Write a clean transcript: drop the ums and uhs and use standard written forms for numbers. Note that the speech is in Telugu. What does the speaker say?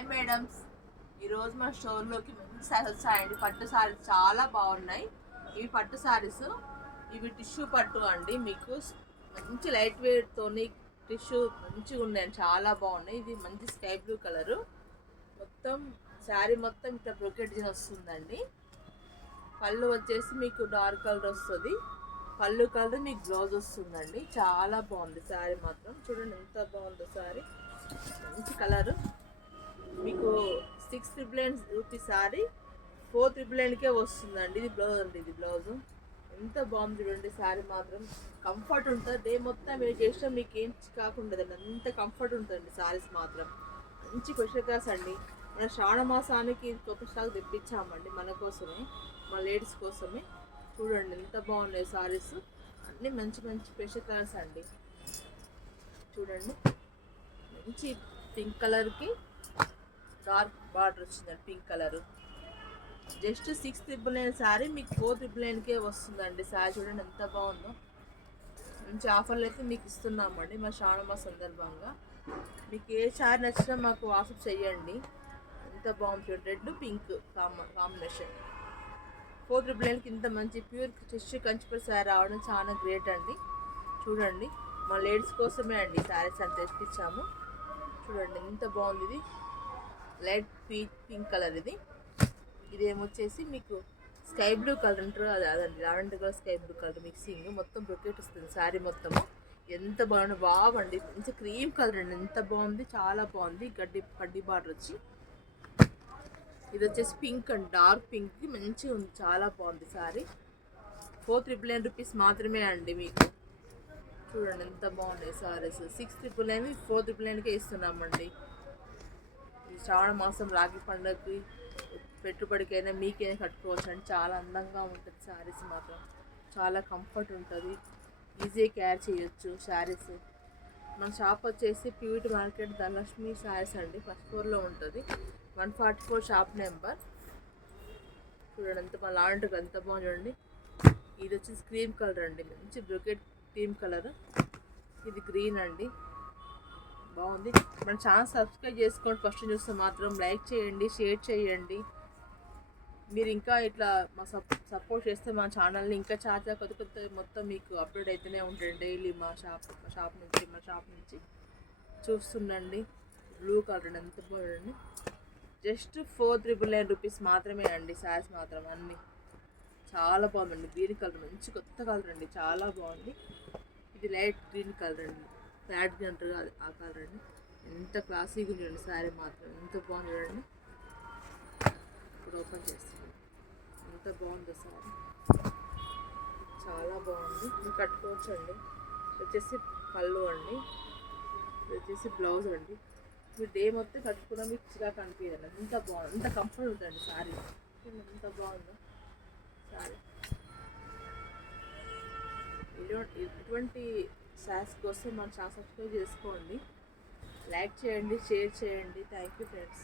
హాయ్ మేడమ్స్, ఈరోజు మా స్టోర్లోకి మంచి సారీస్ వచ్చాయండి. పట్టు సారీస్ చాలా బాగున్నాయి. ఇవి పట్టు సారీస్, ఇవి టిష్యూ పట్టు అండి. మీకు మంచి లైట్ వెయిట్తోని టిష్యూ మంచిగా ఉన్నాయండి, చాలా బాగున్నాయి. ఇది మంచి స్కై బ్లూ కలరు, మొత్తం శారీ మొత్తం ఇట్లా బ్రొకెట్ డిజైన్ వస్తుందండి. పళ్ళు వచ్చేసి మీకు డార్క్ కలర్ వస్తుంది, పళ్ళు కలర్ మీకు బ్లౌజ్ వస్తుందండి. చాలా బాగుంది శారీ మాత్రం. చూడండి ఎంత బాగుందో శారీ, మంచి కలరు. మీకు 699 రూపీస్ సారీ 499కే వస్తుందండి. ఇది బ్లౌజ్ అండి, ఇది బ్లౌజు. ఎంత బాగుంది చూడండి శారీ మాత్రం. కంఫర్ట్ ఉంటుంది, డే మొత్తం మీరు చేసినా మీకు ఏం కాకుండా అంత కంఫర్ట్ ఉంటుందండి శారీస్ మాత్రం. మంచి స్పెషల్ అండి. మన శ్రావణ మాసానికి కొత్త స్టాక్ తెప్పించామండి, మన కోసమే, మన లేడీస్ కోసమే. చూడండి ఎంత బాగున్నాయి శారీస్, అన్నీ మంచి మంచి స్పెషల్ కలర్స్ అండి. చూడండి మంచి పింక్ కలర్కి డార్క్ బార్డర్ వచ్చిందండి, పింక్ కలర్. జస్ట్ 699 శారీ మీకు 499కే వస్తుందండి. శారీ చూడండి ఎంత బాగుందో. మంచి ఆఫర్లు అయితే మీకు ఇస్తున్నామండి మా శ్రావణ సందర్భంగా. మీకు ఏ శారీ నచ్చినా మాకు వాట్సాప్ చేయండి. ఎంత బాగుంది చూడండి, రెడ్ పింక్ కాంబినేషన్. 499కి ఇంత మంచి ప్యూర్ టిష్యూ కంచిపూర్ శారీ రావడం చాలా గ్రేట్ అండి. చూడండి మా లేడీస్ కోసమే అండి శారీస్ అని తెప్పించాము. చూడండి ఎంత బాగుంది. ఇది లైట్ పింక్ కలర్, ఇది ఏమొచ్చేసి మీకు స్కై బ్లూ కలర్ అంటారు, అదండి lavender colour sky blue colour mixing. మొత్తం బ్రొకెట్ వస్తుంది శారీ మొత్తము. ఎంత బాగుంది, బాగుండి మంచి క్రీమ్ కలర్ అండి, ఎంత బాగుంది, చాలా బాగుంది. కడ్డీ బార్డర్ వచ్చి ఇది వచ్చేసి పింక్ అండి, డార్క్ పింక్ మంచిగా ఉంది, చాలా బాగుంది శారీ. 499 రూపీస్ మాత్రమే అండి మీకు. చూడండి ఎంత బాగున్నాయి సారీస్. 699 499కే ఇస్తున్నామండి. శ్రావణ మాసం రాఖీ పండుగకి పెట్టుబడికైనా మీకైనా కట్టుకోవచ్చు అండి. చాలా అందంగా ఉంటుంది శారీస్ మాత్రం, చాలా కంఫర్ట్ ఉంటుంది, ఈజీగా క్యారీ చేయొచ్చు శారీస్. మన షాప్ వచ్చేసి ప్యూట్ మార్కెట్ ధనలక్ష్మి శారీస్ అండి, ఫస్ట్ ఫ్లోర్లో ఉంటుంది, 144 షాప్ నెంబర్. చూడండి ఎంత మన లాంటి ఎంత బాగుంది చూడండి. ఇది వచ్చేసి క్రీమ్ కలర్ అండి, మంచి బ్రొకెట్ క్రీమ్ కలర్. ఇది గ్రీన్ అండి, బాగుంది. మన ఛానల్ సబ్స్క్రైబ్ చేసుకోండి. ఫస్ట్ చూస్తే మాత్రం లైక్ చేయండి, షేర్ చేయండి. మీరు ఇంకా ఇట్లా మా సపోర్ట్ చేస్తే మా ఛానల్ని ఇంకా చాలా కొత్త కొత్త మొత్తం మీకు అప్డేట్ అయితేనే ఉంటుంది డైలీ. మా షాప్ నుంచి చూస్తుండండి. బ్లూ కలర్ ఎంత బాగుందండి. జస్ట్ 499 రూపీస్ మాత్రమే అండి శారీస్ మాత్రం అన్నీ. చాలా బాగుందండి, గ్రీన్ కలర్ మంచి కొత్త కలర్ అండి, చాలా బాగుంది. ఇది లైట్ గ్రీన్ కలర్ అండి, ఫ్లాట్ గ్రీన్ అంటారు అది, ఆ కలర్ అండి. ఎంత క్లాసీగా ఉందండి శారీ మాత్రం, ఎంత బాగుంది చూడండి. ఇప్పుడు ఓపెన్ చేస్తాను, ఎంత బాగుందో శారీ, చాలా బాగుంది. మీరు కట్టుకోవచ్చు అండి. వచ్చేసి పళ్ళు అండి, వచ్చేసి బ్లౌజ్ అండి. మీరు డే మొత్తం కట్టుకున్నా మీకు చిరాకు అనిపించదండి, ఎంత బాగుంది, ఎంత కంఫర్ట్ ఉంటుందండి శారీ. ఎంత బాగుందో శారీ. ఇటువంటి శారీస్ కోసం మన ఛానల్ సబ్స్క్రైబ్ చేసుకోండి, లైక్ చేయండి, షేర్ చేయండి. Thank you friends.